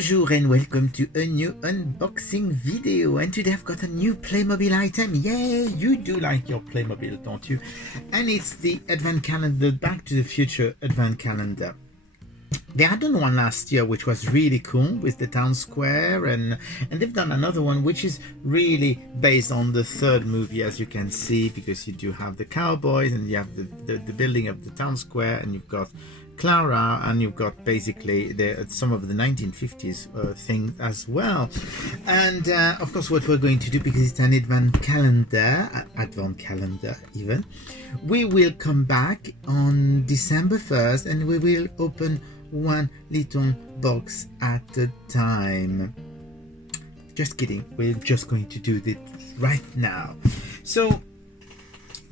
Bonjour and welcome to a new unboxing video, and today I've got a new Playmobil item. Yeah, you do like your Playmobil, don't you? And it's the Advent Calendar, Back to the Future Advent Calendar. They had done one last year which was really cool with the town square, and they've done another one which is really based on the third movie, as you can see, because you do have the cowboys and you have the building of the town square, and you've got Clara, and you've got basically some of the 1950s things as well. And of course what we're going to do, because it's an advent calendar even, we will come back on December 1st and we will open one little box at a time. Just kidding, we're just going to do this right now. So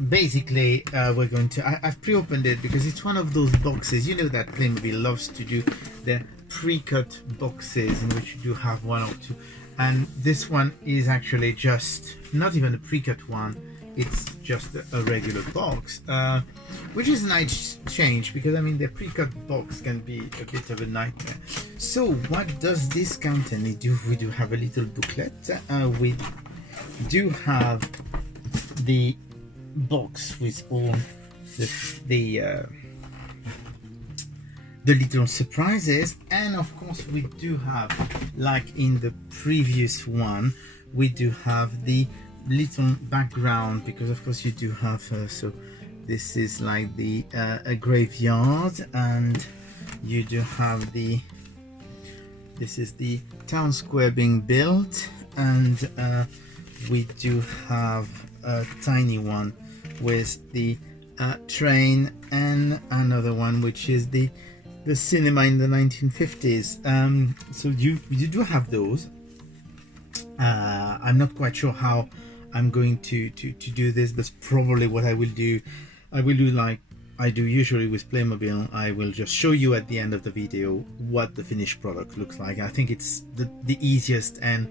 basically we're going to, I've pre-opened it because it's one of those boxes, you know, that Playmobil loves to do the pre-cut boxes in which you do have one or two, and this one is actually just not even a pre-cut one, it's just a regular box, which is a nice change, because I mean the pre-cut box can be a bit of a nightmare. So what does this contain? We do have a little booklet, we do have the box with all the little surprises, and of course we do have, like in the previous one, we do have the little background, because of course you do have so this is like the a graveyard, and you do have this is the town square being built, and we do have a tiny one with the train, and another one which is the cinema in the 1950s. So you do have those. I'm not quite sure how I'm going to do this, but probably what I will do like I do usually with Playmobil. I will just show you at the end of the video what the finished product looks like. I think it's the easiest and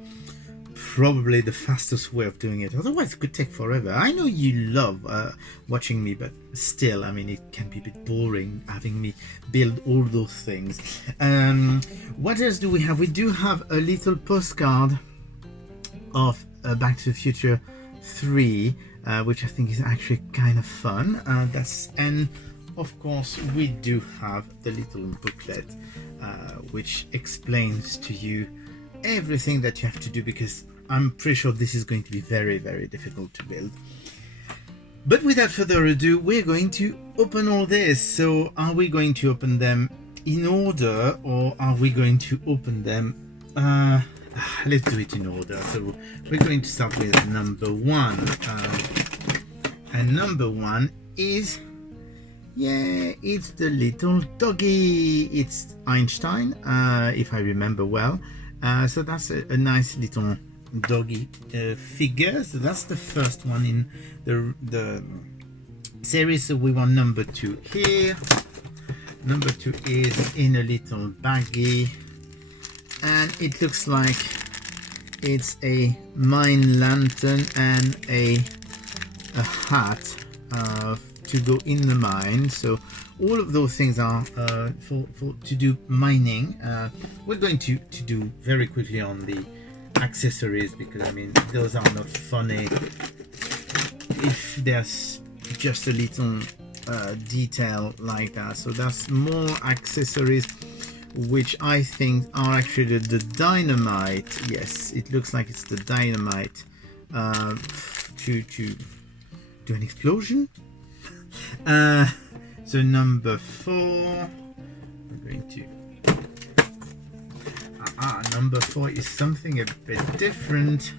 probably the fastest way of doing it. Otherwise it could take forever. I know you love watching me, but still, I mean, it can be a bit boring having me build all those things. What else do we have? We do have a little postcard of Back to the Future 3, which I think is actually kind of fun. And of course we do have the little booklet which explains to you everything that you have to do, because I'm pretty sure this is going to be very, very difficult to build. But without further ado, we're going to open all this. So are we going to open them in order, or are we going to open them let's do it in order. So we're going to start with number one, and number one is, yeah, it's the little doggy. It's Einstein, if I remember well. So that's a nice little doggy figure. So that's the first one in the series. So we want number two here. Number two is in a little baggie, and it looks like it's a mine lantern and a hat to go in the mine. So all of those things are to do mining. We're going to do very quickly on the accessories, because I mean those are not funny if there's just a little detail like that. So that's more accessories, which I think are actually the dynamite. Yes, it looks like it's the dynamite to do an explosion. So number four, we're going to number four is something a bit different.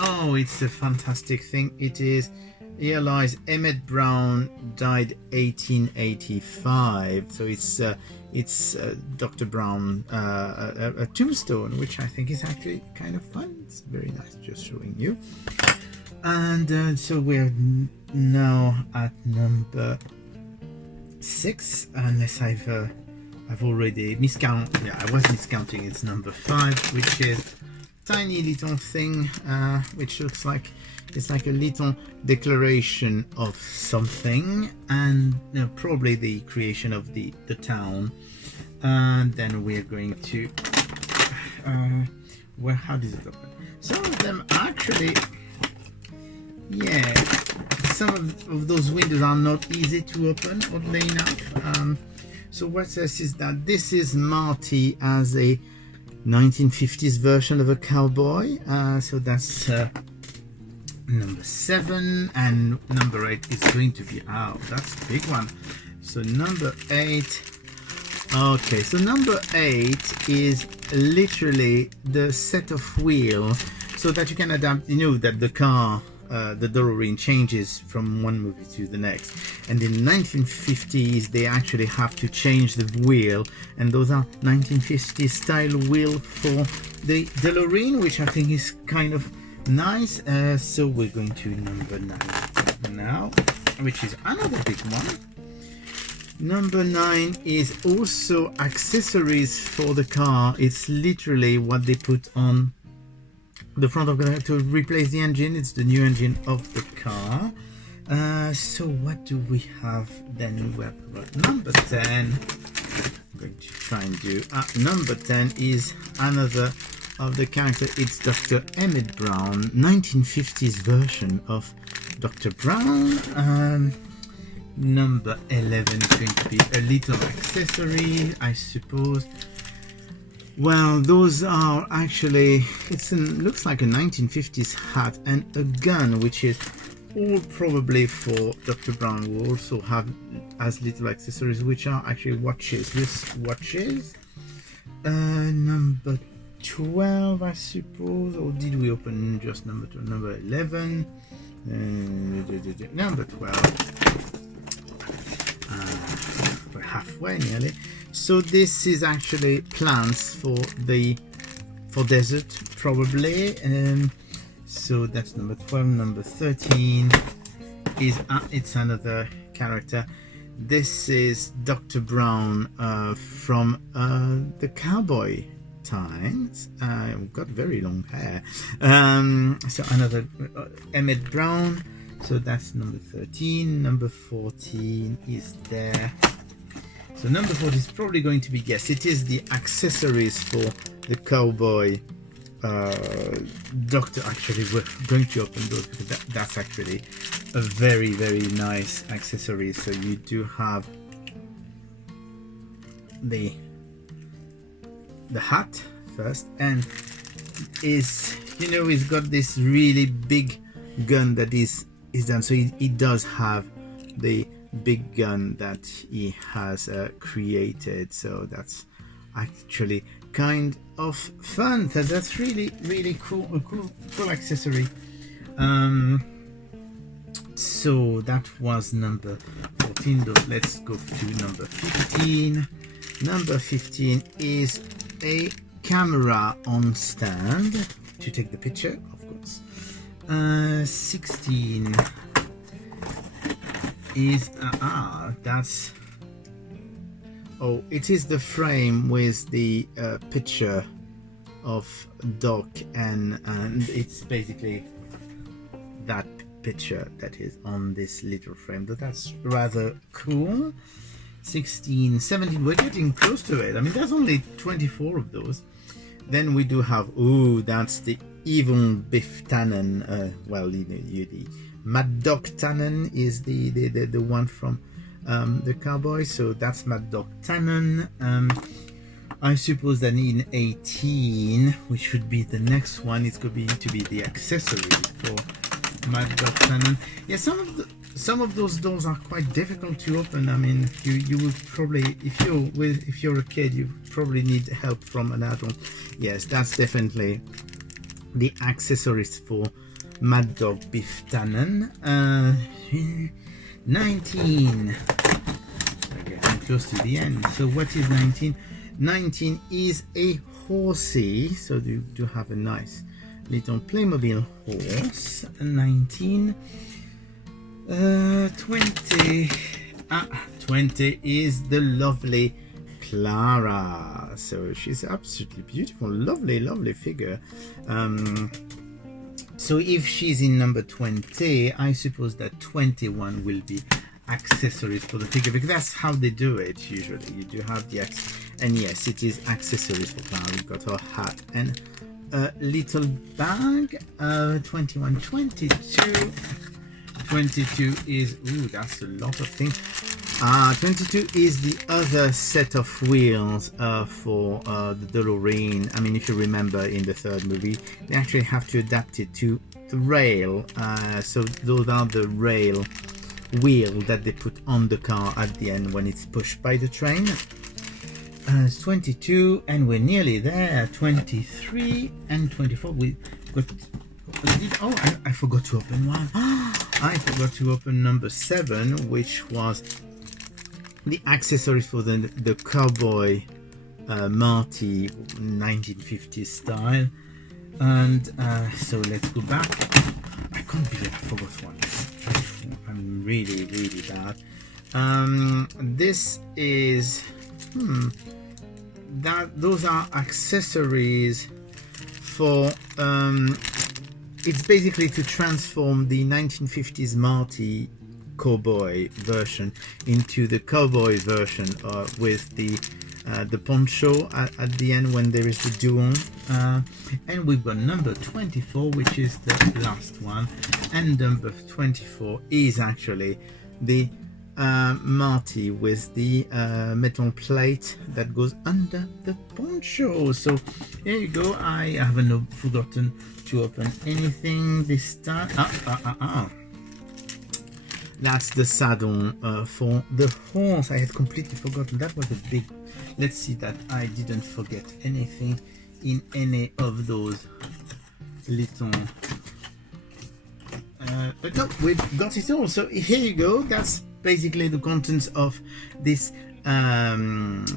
Oh, it's a fantastic thing. It is, here lies Emmett Brown, died 1885. So it's Dr. Brown, a tombstone, which I think is actually kind of fun. It's very nice, just showing you. And so we're now at number 6, unless I've already miscounted. Yeah, I was miscounting. It's number 5, which is tiny little thing, which looks like it's like a little declaration of something, and probably the creation of the town. And then we're going to Well, how does it open? Some of them actually, yeah, some of those windows are not easy to open, oddly enough. So what says is that this is Marty as a 1950s version of a cowboy. So that's number 7, and number 8 is going to be, oh, that's a big one. So number 8, okay, so number 8 is literally the set of wheels so that you can adapt. You know that the car, the DeLorean changes from one movie to the next, and in the 1950s they actually have to change the wheel, and those are 1950s style wheel for the DeLorean, which I think is kind of nice. So we're going to number 9 now, which is another big one. Number 9 is also accessories for the car. It's literally what they put on the front of the car to replace the engine. It's the new engine of the car. So what do we have then? We have got number 10. I'm going to try and do number 10 is another of the character. It's Dr. Emmett Brown, 1950s version of Dr. Brown. Number 11 is going to be a little accessory, I suppose. Well, those are actually, looks like a 1950s hat and a gun, which is all probably for Dr. Brown. We also have as little accessories, which are actually watches, wrist watches. Number 12, I suppose, or did we open just number 12? Number 11, number 12. We're halfway nearly. So this is actually plants for desert probably. So that's number 12. Number 13 is it's another character. This is Dr. Brown from the cowboy times. We've got very long hair. So another Emmett Brown. So that's number 13. Number 14 is there. So number 14 is probably going to be guessed. It is the accessories for the cowboy doctor. Actually, we're going to open those because that's actually a very, very nice accessory. So you do have the hat first, and he's got this really big gun that is done. So he does have the big gun that he has created. So that's actually kind of fun. So that's really, really cool, a cool accessory. So that was number 14. Let's go to number 15. Number 15 is a camera on stand to take the picture, of course. 16 is it is the frame with the picture of Doc, and it's basically that picture that is on this little frame. But that's rather cool. 16, 17, we're getting close to it. I mean, there's only 24 of those. Then we do have, that's the evil Biff Tannen. Well, the Mad Dog Tannen is the one from the cowboy. So that's Mad Dog Tannen. I suppose that in 18, which would be the next one, it's going to be the accessories for Mad Dog Tannen. Yeah, some of those doors are quite difficult to open. I mean, you would probably, if you're a kid, you probably need help from an adult. Yes, that's definitely the accessories for Mad Dog Biff Tannen. 19. We're getting close to the end. So what is 19? 19 is a horsey. So you do have a nice little Playmobil horse. 19. 20. 20 is the lovely Clara. So she's absolutely beautiful, lovely figure. So if she's in number 20, I suppose that 21 will be accessories for the figure, because that's how they do it usually. You do have the and yes, it is accessories for Clara. We've got her hat and a little bag. 21, 22. 22 is, ooh, that's a lot of things. 22 is the other set of wheels for the DeLorean. I mean, if you remember in the third movie, they actually have to adapt it to the rail. So those are the rail wheel that they put on the car at the end when it's pushed by the train. It's 22 and we're nearly there. 23 and 24. We got, oh, I forgot to open one. I forgot to open number 7, which was the accessories for the cowboy Marty 1950s style. And so let's go back. I can't believe I forgot one. I'm really bad. This is those are accessories for it's basically to transform the 1950s Marty cowboy version into the cowboy version with the poncho at the end when there is the duo. And we've got number 24, which is the last one, and number 24 is actually the Marty with the metal plate that goes under the poncho. So there you go. I haven't forgotten to open anything this time. That's the saddle for the horse. I had completely forgotten. That was a big. Let's see that I didn't forget anything in any of those little. But no, we've got it all. So here you go. That's basically the contents of this advent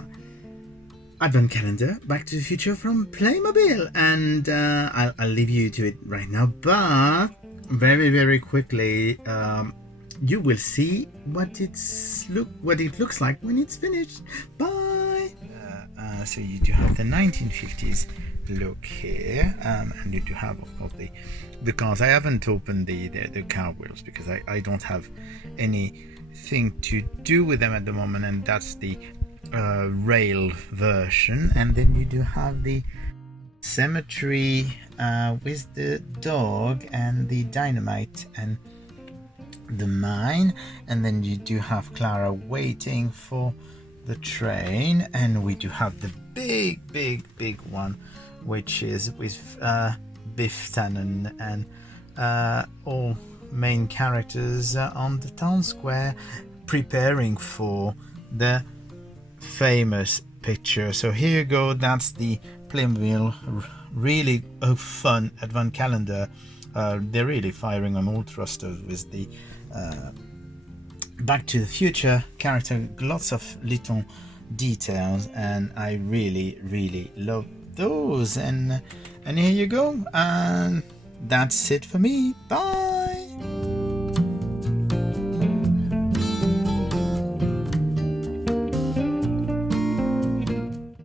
calendar Back to the Future from Playmobil, and I'll leave you to it right now, but very quickly you will see what it looks like when it's finished. Bye. So you do have the 1950s look here, and you do have, of course, the cars. I haven't opened the car wheels because I don't have anything to do with them at the moment, and that's the rail version. And then you do have the cemetery with the dog and the dynamite and the mine, and then you do have Clara waiting for the train, and we do have the big one, which is with Biff Tannen and all main characters on the town square preparing for the famous picture. So here you go. That's the Playmobil, really a fun advent calendar. They're really firing on all thrusters with the Back to the Future character, lots of little details, and I really love those. And here you go, and that's it for me. Bye.